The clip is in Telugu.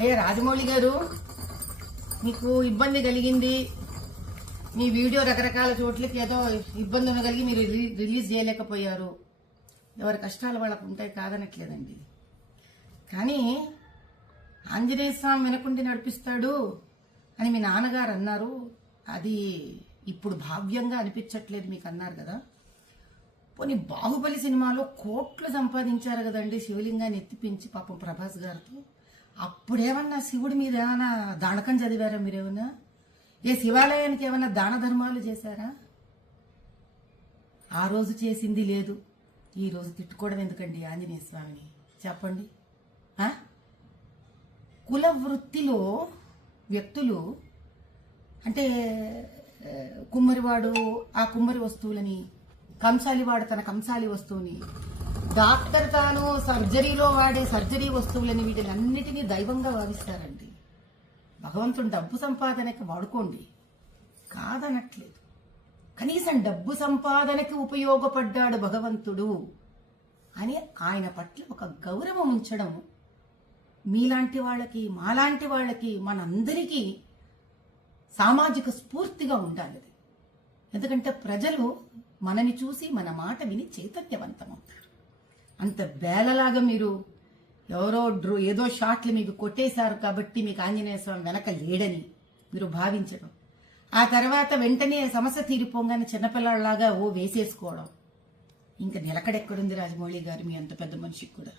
అయ్యా రాజమౌళి గారు, మీకు ఇబ్బంది కలిగింది, మీ వీడియో రకరకాల చోట్లకి ఏదో ఇబ్బంది కలిగి మీరు రిలీజ్ చేయలేకపోయారు. ఎవరి కష్టాలు వాళ్ళకు ఉంటాయి, కాదనట్లేదండి. కానీ ఆంజనేయ స్వామి వెనకుండి నడిపిస్తాడు అని మీ నాన్నగారు అన్నారు. అది ఇప్పుడు భావ్యంగా అనిపించట్లేదు మీకు అన్నారు కదా. పోనీ బాహుబలి సినిమాలో కోట్లు సంపాదించారు కదండి శివలింగాన్ని ఎత్తిపించి పాపం ప్రభాస్ గారితో. అప్పుడేమన్నా శివుడి మీద ఏమైనా దానకం చదివారా మీరేమన్నా? ఏ శివాలయానికి ఏమైనా దాన ధర్మాలు చేశారా? ఆ రోజు చేసింది లేదు, ఈ రోజు తిట్టుకోవడం ఎందుకండి ఆంజనేయ స్వామిని చెప్పండి. కుల వృత్తిలో వ్యక్తులు అంటే కుమ్మరివాడు ఆ కుమ్మరి వస్తువులని, కంసాలివాడు తన కంసాలి వస్తువుని, డాక్టర్ తాను సర్జరీలో వాడే సర్జరీ వస్తువులని, వీటిలన్నిటినీ దైవంగా భావిస్తారండి. భగవంతుడు డబ్బు సంపాదనకి వాడుకోండి, కాదనట్లేదు. కనీసం డబ్బు సంపాదనకి ఉపయోగపడ్డాడు భగవంతుడు అని ఆయన పట్ల ఒక గౌరవం ఉంచడం మీలాంటి వాళ్ళకి, మాలాంటి వాళ్ళకి, మనందరికీ సామాజిక స్ఫూర్తిగా ఉండాలి. ఎందుకంటే ప్రజలు మనని చూసి మన మాట విని చైతన్యవంతమవుతారు. అంత బేలలాగా మీరు ఎవరో ఏదో షాట్లు మీకు కొట్టేశారు కాబట్టి మీకు ఆంజనేయ స్వామి వెనక లేడని మీరు భావించడం, ఆ తర్వాత వెంటనే సమస్య తీరిపోగానే చిన్నపిల్లలాగా వేసేసుకోవడం, ఇంకా నిలకడెక్కడుంది రాజమౌళి గారు మీ అంత పెద్ద మనిషికి కూడా?